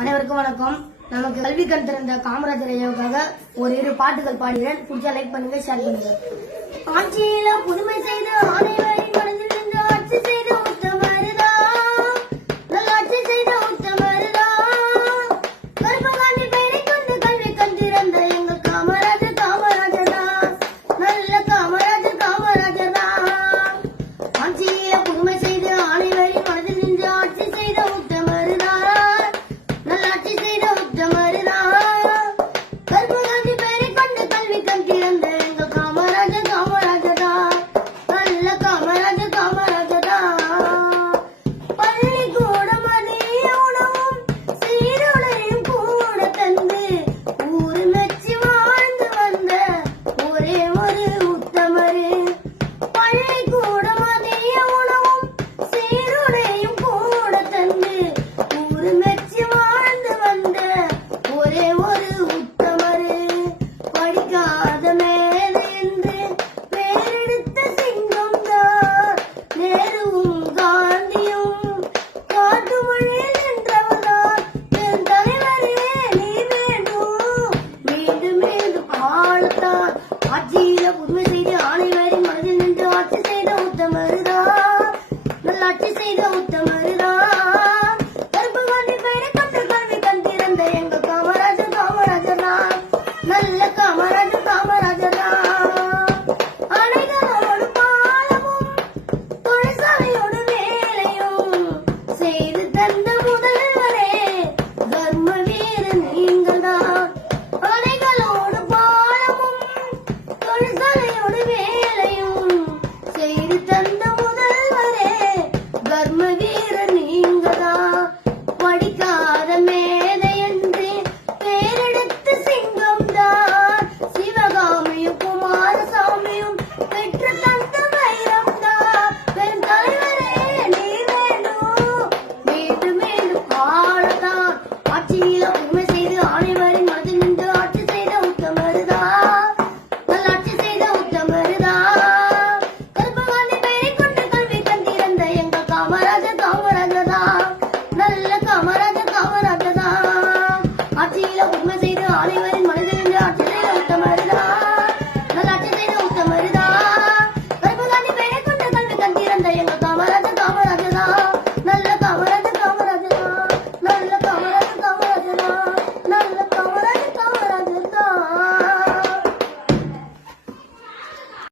அனைவருக்கும் வணக்கம். நமக்கு கல்வி கண் திறந்த காமராஜர் ஐயாவுக்காக ஒரு இரு பாட்டுகள் பாடுகிறேன். பிடிச்சா லைக் பண்ணுங்க ஷேர் பண்ணுங்க. ஆட்சியில புதுமை செய்து ஆணையர் ஆட்சியில புதுமை செய்து ஆணைவரின் மனதில் நின்று ஆட்சி செய்த உத்தமருதான் நல்லாட்சி செய்த உத்தமர் 你的 Atıyla vurmaz